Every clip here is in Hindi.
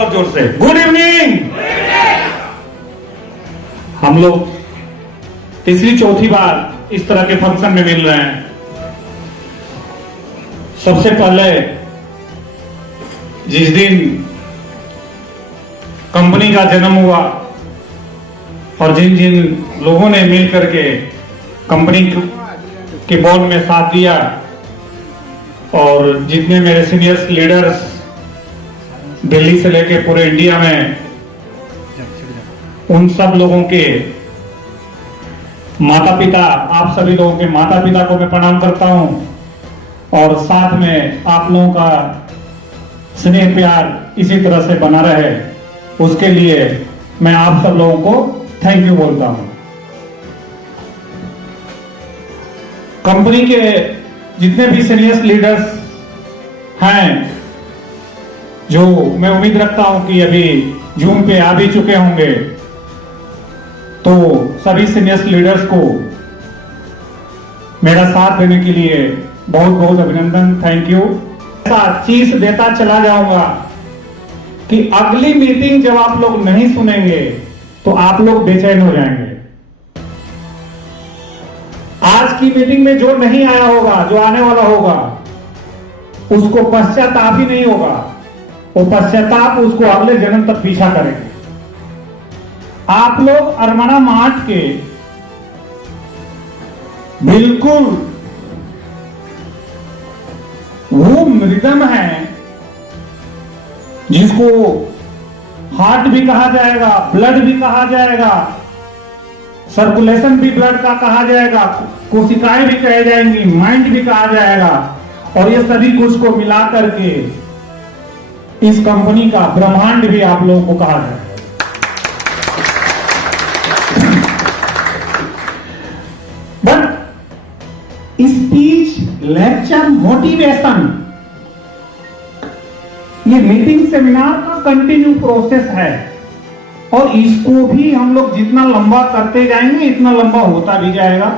और जोर से गुड इवनिंग। हम लोग तीसरी चौथी बार इस तरह के फंक्शन में मिल रहे हैं। सबसे पहले जिस दिन कंपनी का जन्म हुआ और जिन जिन लोगों ने मिल करके कंपनी के बोर्ड में साथ दिया और जितने मेरे सीनियर्स लीडर्स दिल्ली से लेके पूरे इंडिया में, उन सब लोगों के माता पिता, आप सभी लोगों के माता पिता को मैं प्रणाम करता हूं और साथ में आप लोगों का स्नेह प्यार इसी तरह से बना रहे, उसके लिए मैं आप सब लोगों को थैंक यू बोलता हूं। कंपनी के जितने भी सीनियर लीडर्स हैं, जो मैं उम्मीद रखता हूं कि अभी जूम पे आ भी चुके होंगे, तो सभी सीनियर लीडर्स को मेरा साथ देने के लिए बहुत बहुत अभिनंदन, थैंक यू। ऐसा चीज देता चला जाऊंगा कि अगली मीटिंग जब आप लोग नहीं सुनेंगे तो आप लोग बेचैन हो जाएंगे। आज की मीटिंग में जो नहीं आया होगा, जो आने वाला होगा, उसको पश्चाताप ही नहीं होगा, वो पश्चाताप उसको अगले जन्म तक पीछा करेंगे। आप लोग अरमाना मार्ट के बिल्कुल वो मृदम है जिसको हार्ट भी कहा जाएगा, ब्लड भी कहा जाएगा, सर्कुलेशन भी ब्लड का कहा जाएगा, कोशिकाएं भी कहे जाएंगी, माइंड भी कहा जाएगा, और ये सभी कुछ को मिला करके इस कंपनी का ब्रह्मांड भी आप लोगों को कहा जाएगा। बट स्पीच, लेक्चर, मोटिवेशन, ये मीटिंग सेमिनार का कंटिन्यू प्रोसेस है और इसको भी हम लोग जितना लंबा करते जाएंगे इतना लंबा होता भी जाएगा।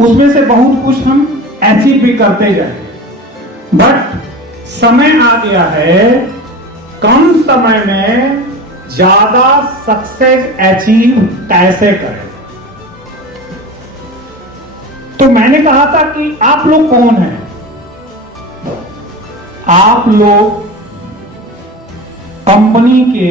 उसमें से बहुत कुछ हम अचीव भी करते जाएंगे। बट समय आ गया है, कम समय में ज्यादा सक्सेस अचीव कैसे करें। तो मैंने कहा था कि आप लोग कौन हैं? आप लोग कंपनी के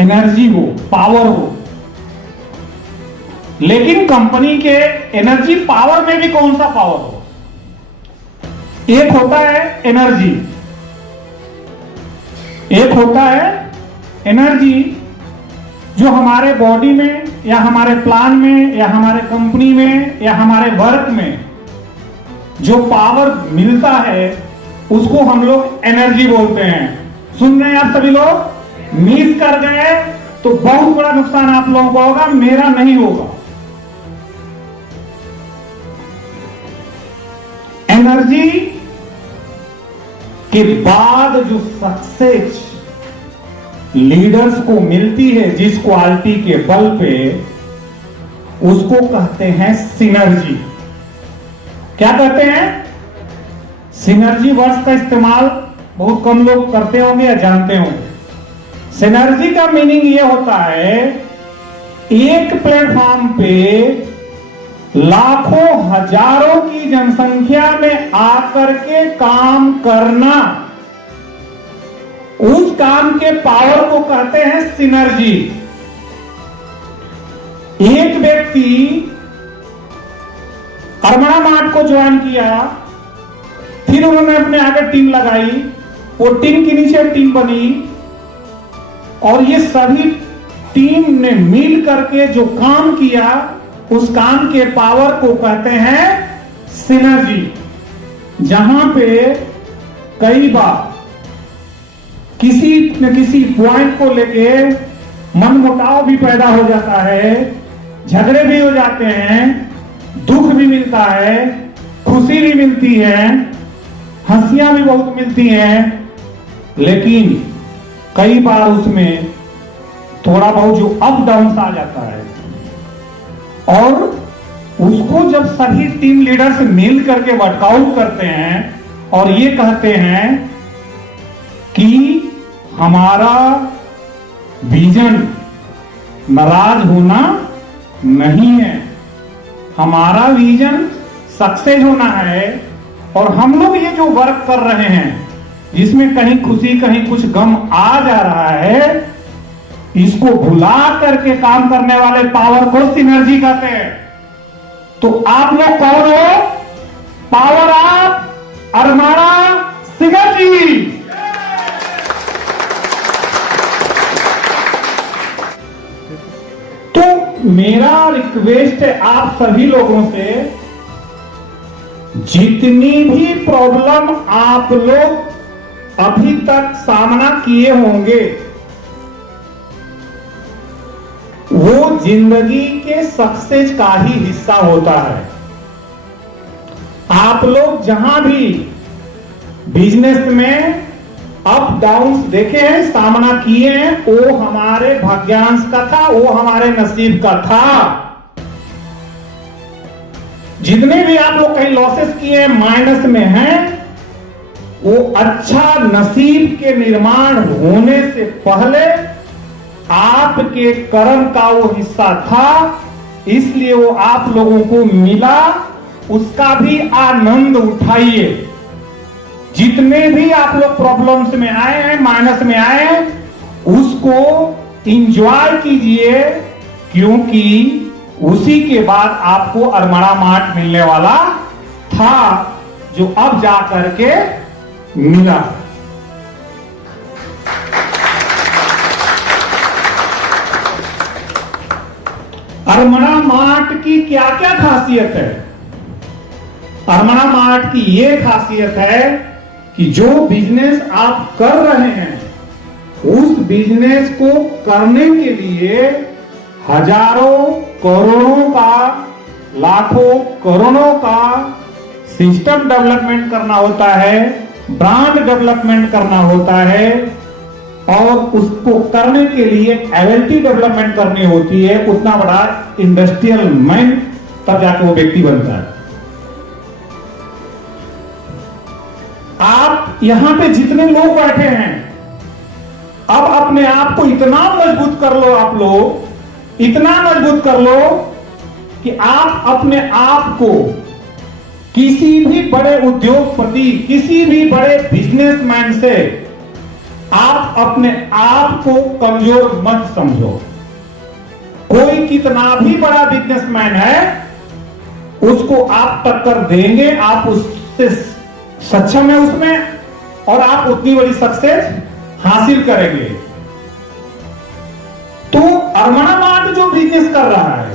एनर्जी हो, पावर हो, लेकिन कंपनी के एनर्जी पावर में भी कौन सा पावर हो? एक होता है एनर्जी, एक होता है एनर्जी जो हमारे बॉडी में या हमारे प्लान में या हमारे कंपनी में या हमारे वर्क में जो पावर मिलता है उसको हम लोग एनर्जी बोलते हैं। सुन रहे हैं आप सभी लोग? मिस कर गए तो बहुत बड़ा नुकसान आप लोगों को होगा, मेरा नहीं होगा। एनर्जी के बाद जो सक्सेस लीडर्स को मिलती है जिस क्वालिटी के बल पे, उसको कहते हैं सिनर्जी। क्या कहते हैं? सिनर्जी वर्ड्स का इस्तेमाल बहुत कम लोग करते होंगे या जानते होंगे। सिनर्जी का मीनिंग यह होता है एक प्लेटफॉर्म पे लाखों हजारों की जनसंख्या में आकर के काम करना, उस काम के पावर को कहते हैं सिनर्जी। एक व्यक्ति अरमाना मार्ट को ज्वाइन किया, फिर उन्होंने अपने आगे टीम लगाई, वो टीम के नीचे टीम बनी और ये सभी टीम ने मिल करके जो काम किया, उस काम के पावर को कहते हैं सिनर्जी। जहां पे कई बार किसी न किसी पॉइंट को लेके मनमुटाव भी पैदा हो जाता है, झगड़े भी हो जाते हैं, दुख भी मिलता है, खुशी भी मिलती है, हंसियां भी बहुत मिलती हैं, लेकिन कई बार उसमें थोड़ा बहुत जो अप डाउन आ जाता है। और उसको जब सभी टीम लीडर्स मिल करके वर्कआउट करते हैं और ये कहते हैं कि हमारा विजन नाराज होना नहीं है, हमारा विजन सक्सेस होना है। और हम लोग ये जो वर्क कर रहे हैं, जिसमें कहीं खुशी कहीं कुछ गम आ जा रहा है, इसको भुला करके काम करने वाले पावर को सिनर्जी कहते हैं। तो आप लोग कौन हो? पावर ऑफ अरमाना सिनर्जी। तो मेरा रिक्वेस्ट है आप सभी लोगों से, जितनी भी प्रॉब्लम आप लोग अभी तक सामना किए होंगे, वो जिंदगी के सक्सेस का ही हिस्सा होता है। आप लोग जहां भी बिजनेस में अप डाउन्स देखे हैं, सामना किए हैं, वो हमारे भाग्यांश का था, वो हमारे नसीब का था। जितने भी आप लोग कहीं लॉसेस किए हैं, माइनस में हैं, वो अच्छा नसीब के निर्माण होने से पहले आपके कर्म का वो हिस्सा था, इसलिए वो आप लोगों को मिला। उसका भी आनंद उठाइए। जितने भी आप लोग प्रॉब्लम्स में आए हैं, माइनस में आए हैं, उसको इंजॉय कीजिए, क्योंकि उसी के बाद आपको अरमाना मार्ट मिलने वाला था, जो अब जा करके मिला। अरमाना मार्ट की क्या क्या खासियत है? अरमाना मार्ट की यह खासियत है कि जो बिजनेस आप कर रहे हैं, उस बिजनेस को करने के लिए हजारों करोड़ों का, लाखों करोड़ों का सिस्टम डेवलपमेंट करना होता है, ब्रांड डेवलपमेंट करना होता है, और उसको करने के लिए एलएलटी डेवलपमेंट करनी होती है। उतना बड़ा इंडस्ट्रियल मैन तब जाके वो व्यक्ति बनता है। आप यहां पे जितने लोग बैठे हैं, अब अपने आप को इतना मजबूत कर लो, आप लोग इतना मजबूत कर लो कि आप अपने आप को किसी भी बड़े उद्योगपति, किसी भी बड़े बिजनेसमैन से आप अपने आप को कमजोर मत समझो। कोई कितना भी बड़ा बिजनेसमैन है, उसको आप टक्कर देंगे, आप उससे सक्षम है उसमें, और आप उतनी बड़ी सक्सेस हासिल करेंगे। तो अरमाना मार्ट जो बिजनेस कर रहा है,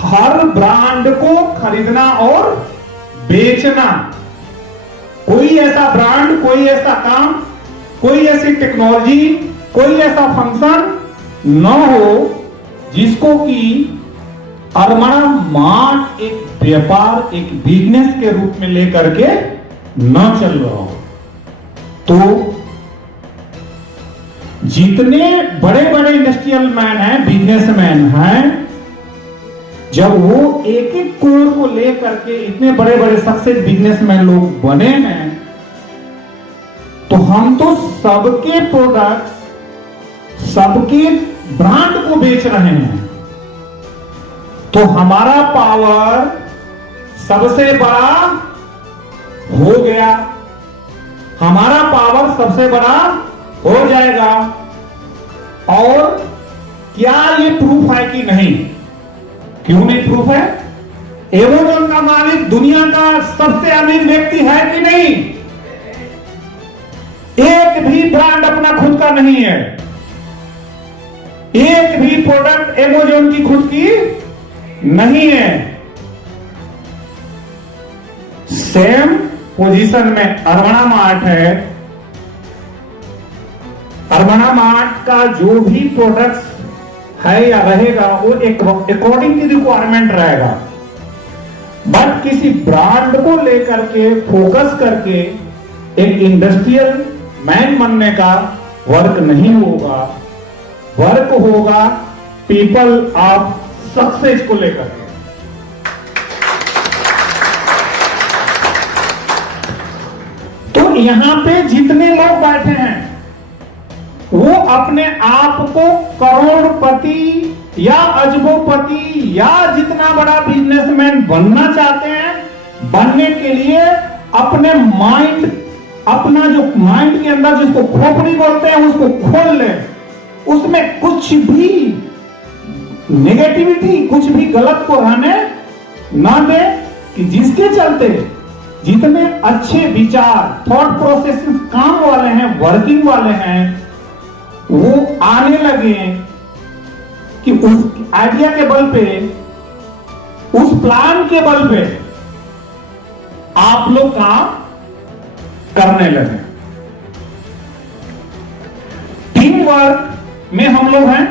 हर ब्रांड को खरीदना और बेचना, कोई ऐसा ब्रांड, कोई ऐसा काम, कोई ऐसी टेक्नोलॉजी, कोई ऐसा फंक्शन न हो जिसको कि अरमाना मार्ट एक व्यापार, एक बिजनेस के रूप में लेकर के न चल रहा हो। तो जितने बड़े बड़े इंडस्ट्रियल मैन हैं, बिजनेसमैन हैं, जब वो एक एक कोर को लेकर के इतने बड़े बड़े सक्सेस बिजनेसमैन लोग बने हैं, तो हम तो सबके प्रोडक्ट्स, सबके ब्रांड को बेच रहे हैं। तो हमारा पावर सबसे बड़ा हो गया, हमारा पावर सबसे बड़ा हो जाएगा। और क्या ये प्रूफ है कि नहीं? क्यों नहीं प्रूफ है? एमेजॉन का मालिक दुनिया का सबसे अमीर व्यक्ति है कि नहीं? एक भी ब्रांड अपना खुद का नहीं है, एक भी प्रोडक्ट एमेजॉन की खुद की नहीं है। सेम पोजीशन में अरमाना मार्ट है। अरमाना मार्ट का जो भी प्रोडक्ट्स है या रहेगा, वो अकॉर्डिंग टू रिक्वायरमेंट रहेगा। बट किसी ब्रांड को लेकर के फोकस करके एक इंडस्ट्रियल मैन बनने का वर्क नहीं होगा, वर्क होगा पीपल ऑफ सक्सेस को लेकर के। तो यहां पे जितने लोग बैठे हैं, अपने आप को करोड़पति या अजबोपति या जितना बड़ा बिजनेसमैन बनना चाहते हैं, बनने के लिए अपने माइंड, अपना जो माइंड के अंदर जिसको खोपड़ी बोलते हैं उसको खोल ले, उसमें कुछ भी नेगेटिविटी, कुछ भी गलत को रहने ना दे, कि जिसके चलते जितने अच्छे विचार, थॉट प्रोसेस काम वाले हैं, वर्किंग वाले हैं, वो आने लगे कि उस आइडिया के बल पे, उस प्लान के बल पे आप लोग काम करने लगे। टीम वर्क में हम लोग हैं।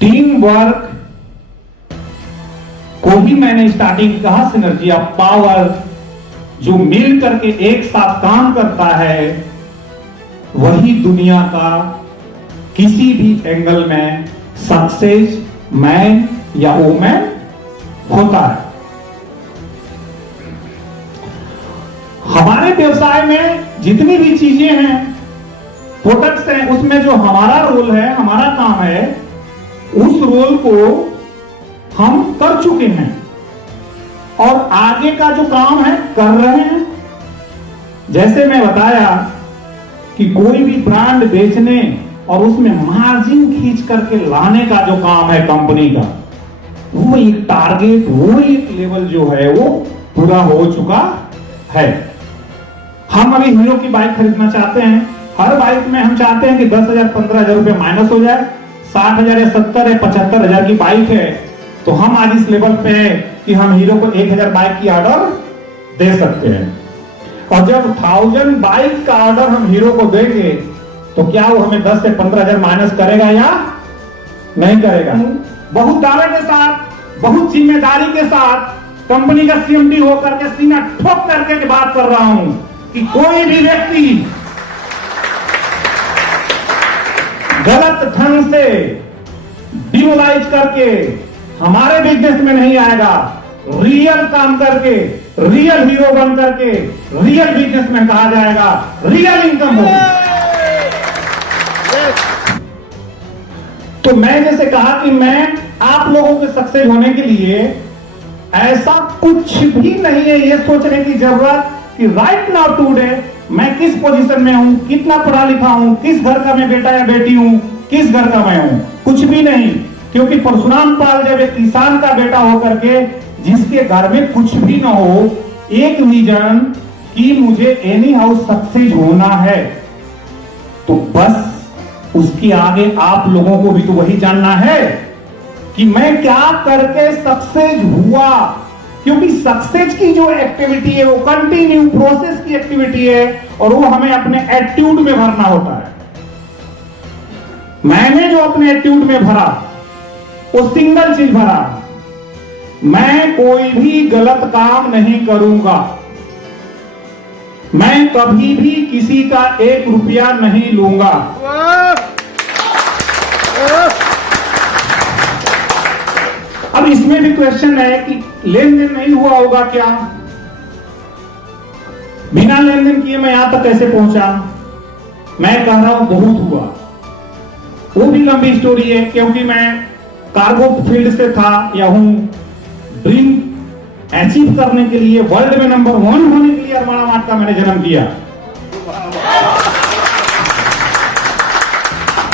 टीम वर्क को ही मैंने स्टार्टिंग कहा, सिनर्जी ऑफ पावर, जो मिल करके एक साथ काम करता है वही दुनिया का किसी भी एंगल में सक्सेस मैन या वुमेन होता है। हमारे व्यवसाय में जितनी भी चीजें हैं, प्रोडक्ट्स हैं, उसमें जो हमारा रोल है, हमारा काम है, उस रोल को हम कर चुके हैं और आगे का जो काम है कर रहे हैं। जैसे मैं बताया कि कोई भी ब्रांड बेचने और उसमें मार्जिन खींच करके लाने का जो काम है कंपनी का, वो एक टारगेट, वो एक लेवल जो है वो पूरा हो चुका है। हम अभी हीरो की बाइक खरीदना चाहते हैं। हर बाइक में हम चाहते हैं कि 10,000 15,000 रुपए माइनस हो जाए। 60,000 या 70 या 75,000 की बाइक है तो हम आज इस लेवल पे हैं कि हम हीरो को 1,000 बाइक की ऑर्डर दे सकते हैं। और जब 1000 बाइक का ऑर्डर हम हीरो को देंगे तो क्या वो हमें 10 से 15,000 माइनस करेगा या नहीं करेगा? बहुत दावे के साथ, बहुत जिम्मेदारी के साथ कंपनी का सीएमडी होकर के सीना ठोक करके बात कर रहा हूं कि कोई भी व्यक्ति गलत ढंग से डिमोलाइज करके हमारे बिजनेस में नहीं आएगा। रियल काम करके, रियल हीरो बन करके रियल बिजनेसमैन कहा जाएगा, रियल इनकम होगी। तो मैं जैसे कहा कि मैं आप लोगों के सक्सेस होने के लिए ऐसा कुछ भी नहीं है ये सोचने की जरूरत कि राइट नाउ टुडे मैं किस पोजीशन में हूं, कितना पढ़ा लिखा हूं, किस घर का मैं बेटा या बेटी हूं, किस घर का मैं हूं, कुछ भी नहीं। क्योंकि परशुराम पाल जब एक किसान का बेटा होकर के जिसके घर में कुछ भी ना हो, एक विजन कि मुझे एनी हाउस सक्सेस होना है, तो बस उसके आगे आप लोगों को भी तो वही जानना है कि मैं क्या करके सक्सेस हुआ। क्योंकि सक्सेस की जो एक्टिविटी है वो कंटिन्यू प्रोसेस की एक्टिविटी है और वो हमें अपने एटीट्यूड में भरना होता है। मैंने जो अपने एटीट्यूड में भरा वो सिंगल चीज भरा, मैं कोई भी गलत काम नहीं करूंगा, मैं कभी भी किसी का 1 रुपया नहीं लूंगा। अब इसमें भी क्वेश्चन है कि लेन देन नहीं हुआ होगा क्या? बिना लेन देन किए मैं यहां तक कैसे पहुंचा? मैं कह रहा हूं बहुत हुआ। वो भी लंबी स्टोरी है क्योंकि मैं कार्गो फील्ड से था या हूं। ड्रीम अचीव करने के लिए, वर्ल्ड में नंबर 1 होने के लिए अरमाना मार्ट का मैंने जन्म किया।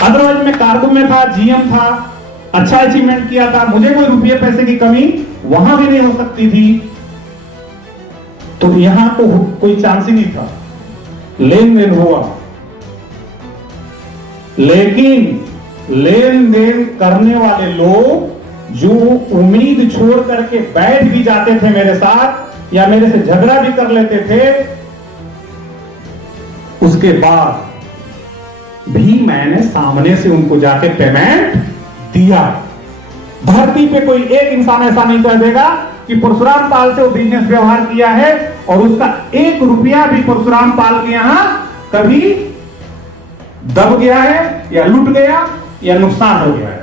अदरवाइज मैं कार्गो में था, जीएम था, अच्छा अचीवमेंट किया था, मुझे कोई रुपये पैसे की कमी वहां भी नहीं हो सकती थी। तो यहां तो कोई चांस ही नहीं था। लेन देन हुआ, लेकिन लेन देन करने वाले लोग जो उम्मीद छोड़ करके बैठ भी जाते थे मेरे साथ या मेरे से झगड़ा भी कर लेते थे, उसके बाद भी मैंने सामने से उनको जाके पेमेंट दिया। धरती पे कोई एक इंसान ऐसा नहीं कर देगा कि परशुराम पाल से वो बिजनेस व्यवहार किया है और उसका 1 रुपया भी परशुराम पाल के यहां कभी दब गया है या लूट गया या नुकसान हो गया है।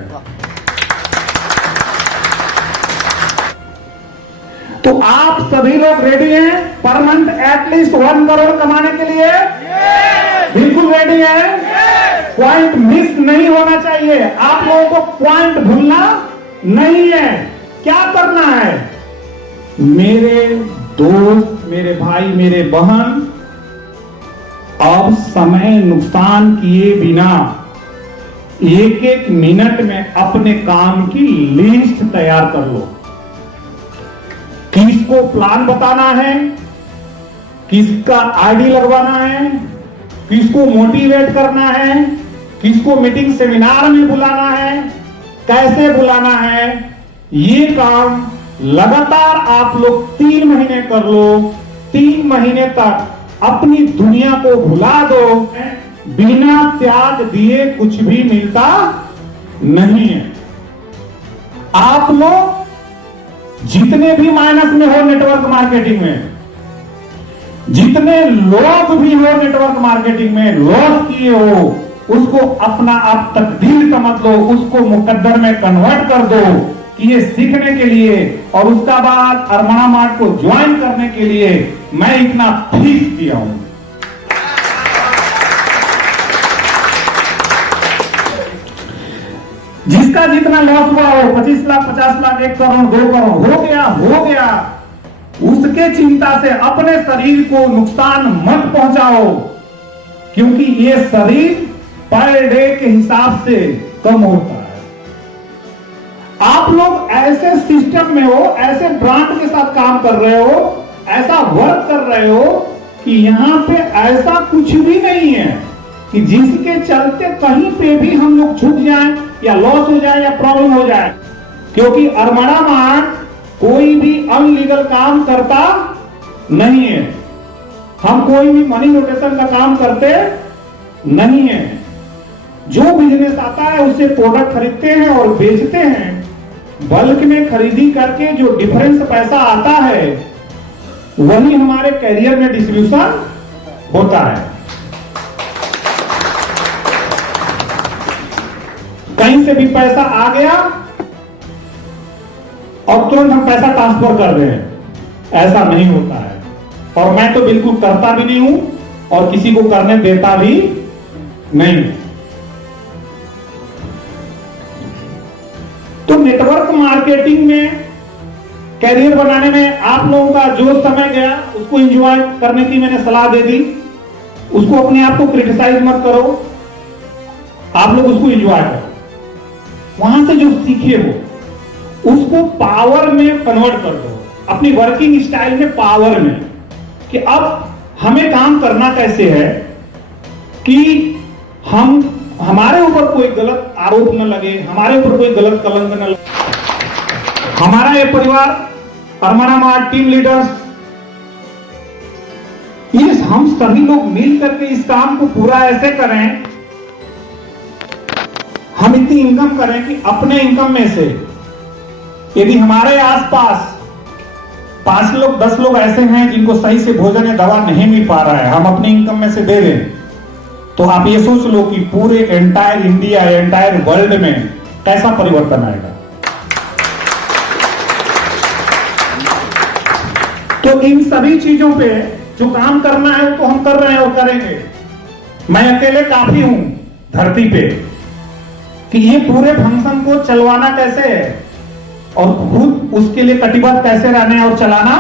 तो आप सभी लोग रेडी हैं पर मंथ एटलीस्ट 1 करोड़ कमाने के लिए? बिल्कुल रेडी है। पॉइंट मिस नहीं होना चाहिए। आप लोगों को पॉइंट भूलना नहीं है। क्या करना है? मेरे दोस्त, मेरे भाई, मेरे बहन, अब समय नुकसान किए बिना एक एक मिनट में अपने काम की लिस्ट तैयार कर लो। किसको प्लान बताना है, किसका आईडी लगवाना है, किसको मोटिवेट करना है, किसको मीटिंग सेमिनार में बुलाना है, कैसे बुलाना है, ये काम लगातार आप लोग 3 महीने कर लो। 3 महीने तक अपनी दुनिया को भुला दो। बिना त्याग दिए कुछ भी मिलता नहीं है। आप लोग जितने भी माइनस में हो नेटवर्क मार्केटिंग में, जितने लोग भी हो नेटवर्क मार्केटिंग में लॉस किए हो, उसको अपना आप तकदीर समझ लो, उसको मुकद्दर में कन्वर्ट कर दो कि ये सीखने के लिए और उसका बाद अरमाना मार्ट को ज्वाइन करने के लिए मैं इतना फीस दिया हूं। जिसका जितना लॉस हुआ हो, 25 लाख, 50 लाख, 1 करोड़, 2 करोड़, हो गया। उसके चिंता से अपने शरीर को नुकसान मत पहुंचाओ, क्योंकि ये शरीर पर डे के हिसाब से कम होता है। आप लोग ऐसे सिस्टम में हो, ऐसे ब्रांड के साथ काम कर रहे हो, ऐसा वर्क कर रहे हो कि यहां पे ऐसा कुछ भी नहीं है कि जिसके चलते कहीं पे भी हम लोग झुक जाएं या लॉस हो जाए या प्रॉब्लम हो जाए। क्योंकि अरमाना मार्ट कोई भी अनलीगल काम करता नहीं है। हम कोई भी मनी रोटेशन का काम करते नहीं है। जो बिजनेस आता है उससे प्रोडक्ट खरीदते हैं और बेचते हैं। बल्क में खरीदी करके जो डिफरेंस पैसा आता है वही हमारे कैरियर में डिस्ट्रीब्यूशन होता है। कहीं से भी पैसा आ गया और तुरंत हम पैसा ट्रांसफर कर रहे हैं, ऐसा नहीं होता है। और मैं तो बिल्कुल करता भी नहीं हूं और किसी को करने देता भी नहीं। तो नेटवर्क मार्केटिंग में कैरियर बनाने में आप लोगों का जो समय गया उसको एंजॉय करने की मैंने सलाह दे दी। उसको अपने आप को क्रिटिसाइज मत करो, आप लोग उसको एंजॉय करो। वहां से जो सीखे हो उसको पावर में कन्वर्ट कर दो, अपनी वर्किंग स्टाइल में पावर में, कि अब हमें काम करना कैसे है कि हमारे ऊपर कोई गलत आरोप न लगे, हमारे ऊपर कोई गलत कलंक न लगे। हमारा ये परिवार अरमाना मार्ट टीम लीडर्स, ये हम सभी लोग मिल करके इस काम को पूरा ऐसे करें, हम इतनी इनकम करें कि अपने इनकम में से यदि हमारे आसपास 5 लोग 10 लोग ऐसे हैं जिनको सही से भोजन या दवा नहीं मिल पा रहा है, हम अपनी इनकम में से दे दें, तो आप ये सोच लो कि पूरे एंटायर इंडिया, एंटायर वर्ल्ड में कैसा परिवर्तन आएगा। तो इन सभी चीजों पे जो काम करना है तो हम कर रहे हैं और करेंगे। मैं अकेले काफी हूं धरती पे कि ये पूरे फंक्शन को चलवाना कैसे है और खुद उसके लिए कटिबद्ध कैसे रहना है और चलाना